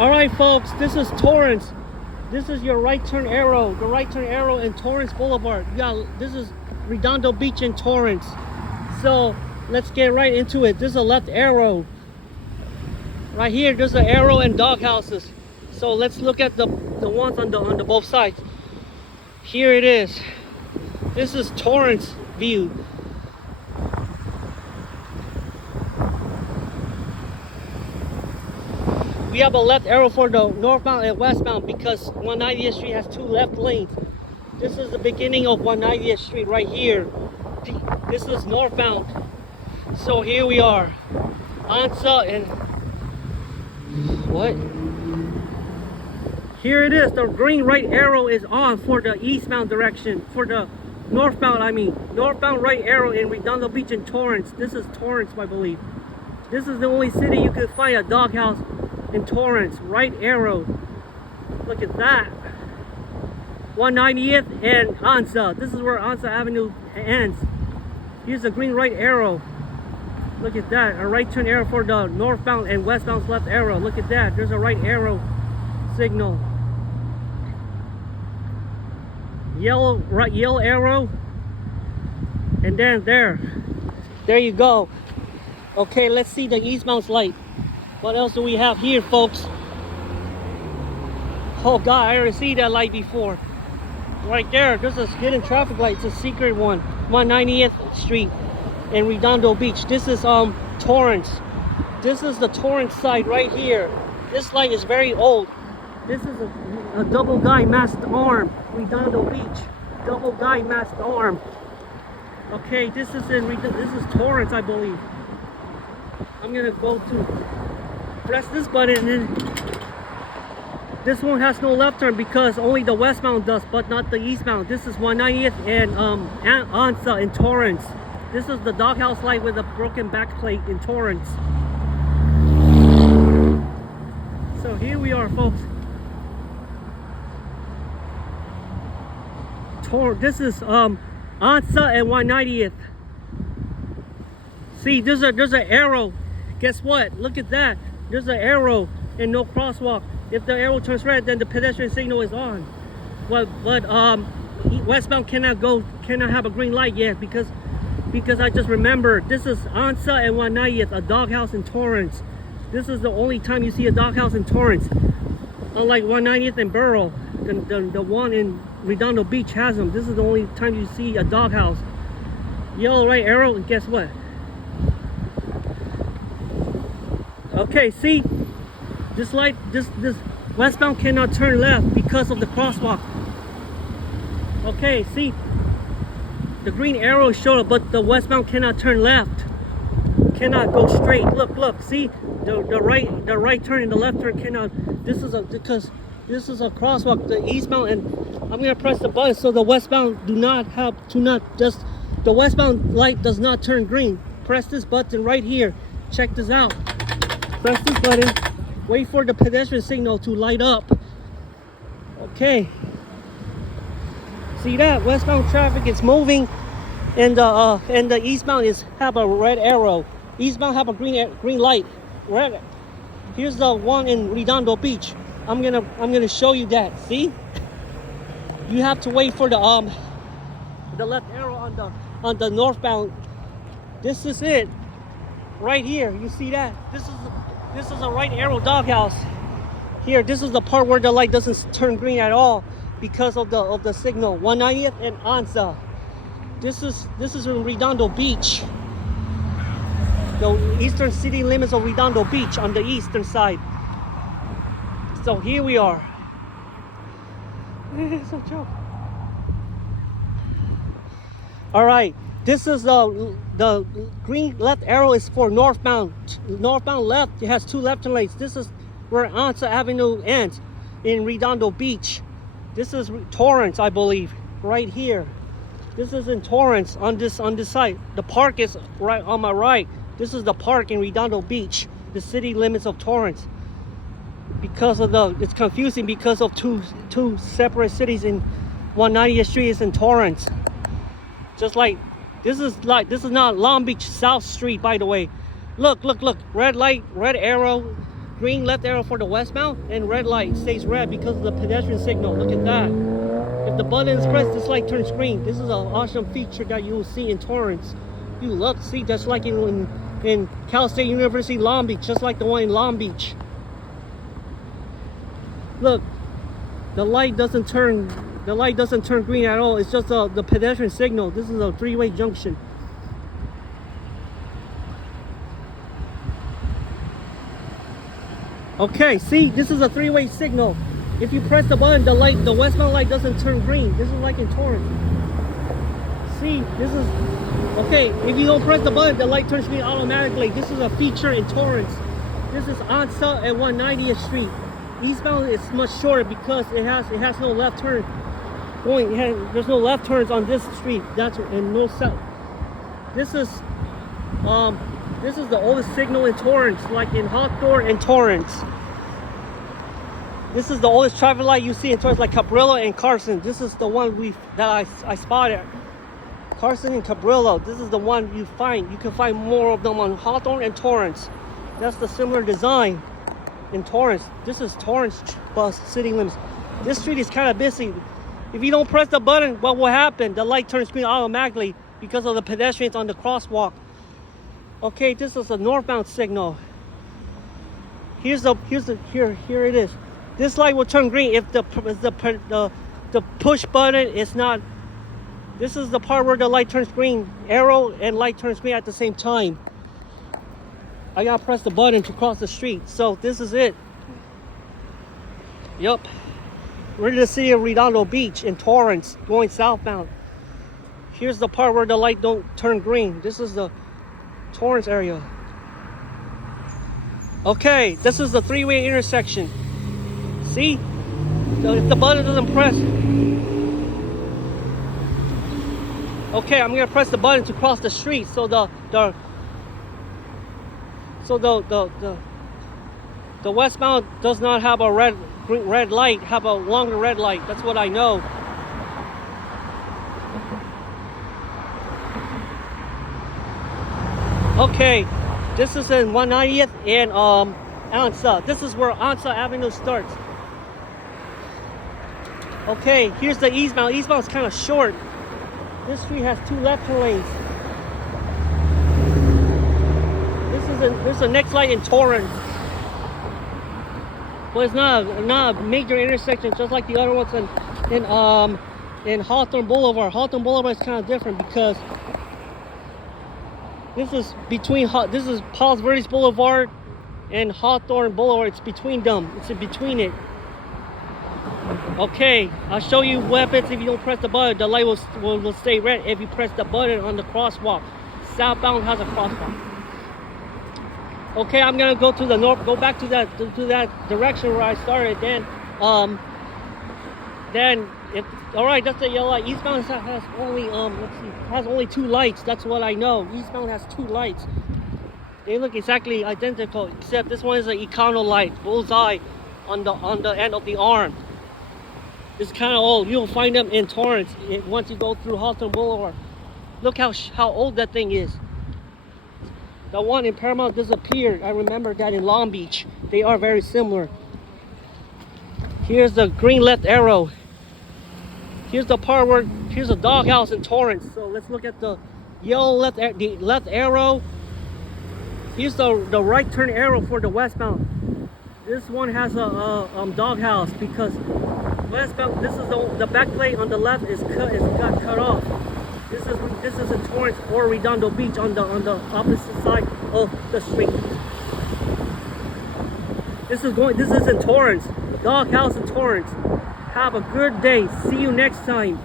Alright folks, this is Torrance. This is your right turn arrow, the right turn arrow in Torrance Boulevard. Yeah, this is Redondo Beach in Torrance. So let's get right into it. This is a left arrow. Right here, there's an arrow and doghouses. So let's look at the ones on the both sides. Here it is. This is Torrance view. We have a left arrow for the northbound and westbound because 190th Street has two left lanes. This is the beginning of 190th Street right here. This is northbound. So here we are. Anza and what? Here it is. The green right arrow is on for the eastbound direction. For the northbound, I mean. Northbound right arrow in Redondo Beach in Torrance. This is Torrance, I believe. This is the only city you can find a doghouse in Torrance. Right arrow. Look at that. 190th and Anza. This is where Anza Avenue ends. Here's the green right arrow. Look at that. A right turn arrow for the northbound and westbound's left arrow. Look at that. There's a right arrow signal. Yellow arrow. And then there you go. Okay, let's see the eastbound's light. What else do we have here, folks? Oh God, I already see that light before. Right there, there's a hidden traffic light. It's a secret one. 190th Street in Redondo Beach. This is Torrance. This is the Torrance side right here. This light is very old. This is a double guy masked arm. Redondo Beach. Double guy masked arm. Okay, this is Torrance, I believe. I'm gonna go to press this button and this one has no left turn because only the westbound does, but not the eastbound. This is 190th and Anza in Torrance. This is the doghouse light with a broken backplate in Torrance. So here we are, folks. This is Anza and 190th. See, there's an arrow. Guess what? Look at that. There's an arrow and no crosswalk. If the arrow turns red, then the pedestrian signal is on. But westbound cannot have a green light yet because I just remembered this is Anza and 190th, a doghouse in Torrance. This is the only time you see a doghouse in Torrance. Unlike 190th and Beryl, the one in Redondo Beach has them. This is the only time you see a doghouse. Yellow right arrow, and guess what? Okay, see, this light, this westbound cannot turn left because of the crosswalk. Okay, see, the green arrow showed up, but the westbound cannot turn left. Cannot go straight. Look, see, the right turn and the left turn cannot. Because this is a crosswalk. The eastbound, and I'm gonna press the button so the westbound the westbound light does not turn green. Press this button right here. Check this out. Press this button, wait for the pedestrian signal to light up. Okay. See that? Westbound traffic is moving and the eastbound have a red arrow. Eastbound have a green light. Red. Here's the one in Redondo Beach. I'm gonna show you that. See? You have to wait for the left arrow on the northbound. This is it. Right here. You see that? This is a right arrow doghouse. Here, this is the part where the light doesn't turn green at all because of the signal. 190th and Anza. This is in Redondo Beach. The eastern city limits of Redondo Beach on the eastern side. So here we are. It's a joke. All right. This is the green left arrow is for northbound. Northbound left, it has two left turn lanes. This is where Anza Avenue ends in Redondo Beach. This is Torrance, I believe, right here. This is in Torrance on this side. The park is right on my right. This is the park in Redondo Beach, the city limits of Torrance. Because of it's confusing because of two separate cities. In 190th Street is in Torrance. Just like this is not Long Beach South Street, by the way. Look, red light, red arrow green left arrow for the westbound, and red light stays red because of the pedestrian signal. Look at that. If the button is pressed, this light turns green. This is an awesome feature that you'll see in Torrance. You love to see that's like in Cal State University Long Beach, just like the one in Long Beach. Look, the light doesn't turn green at all. It's just the pedestrian signal. This is a three-way junction. Okay, see, this is a three-way signal. If you press the button, the westbound light doesn't turn green. This is like in Torrance. See, this is okay. If you don't press the button, the light turns green automatically. This is a feature in Torrance. This is Anza at 190th Street. Eastbound is much shorter because it has no left turn. There's no left turns on this street. That's and no south. This is the oldest signal in Torrance, like in Hawthorne and Torrance. This is the oldest traffic light you see in Torrance, like Cabrillo and Carson. This is the one that I spotted. Carson and Cabrillo. This is the one you find. You can find more of them on Hawthorne and Torrance. That's the similar design in Torrance. This is Torrance bus city limits. This street is kind of busy. If you don't press the button, what will happen? The light turns green automatically because of the pedestrians on the crosswalk. Okay, this is a northbound signal. Here it is. This light will turn green if the push button is not. This is the part where the light turns green. Arrow and light turns green at the same time. I gotta press the button to cross the street. So this is it. Yup. We're in the city of Redondo Beach in Torrance, going southbound. Here's the part where the light don't turn green. This is the Torrance area. Okay, this is the three-way intersection. See? So if the button doesn't press. Okay, I'm gonna press the button to cross the street. So the westbound does not have a red light, have a longer red light. That's what I know. Okay, this is in 190th and Anza. This is where Anza Avenue starts. Okay, here's the eastbound. Eastbound is kind of short. This street has two left turn lanes. This is the next light in Torrance. But it's not a major intersection, just like the other ones in Hawthorne Boulevard. Hawthorne Boulevard is kind of different because this is Palos Verdes Boulevard and Hawthorne Boulevard. It's between them. It's in between it. Okay, I'll show you what happens if you don't press the button. The light will stay red if you press the button on the crosswalk. Southbound has a crosswalk. Okay, I'm gonna go to the north. Go back to that direction where I started. All right, that's the yellow light. Eastbound has only two lights. That's what I know. Eastbound has two lights. They look exactly identical, except this one is an Econo light, bullseye on the end of the arm. It's kind of old. You'll find them in Torrance once you go through Hawthorne Boulevard. Look how old that thing is. The one in Paramount disappeared. I remember that in Long Beach. They are very similar. Here's the green left arrow. Here's the part where here's a Doghouse in Torrance. So let's look at the yellow left arrow. Here's the right turn arrow for the westbound. This one has a Doghouse because westbound. This is the backplate on the left got cut off. This is in Torrance or Redondo Beach on the opposite side of the street. This is in Torrance. Doghouse in Torrance. Have a good day. See you next time.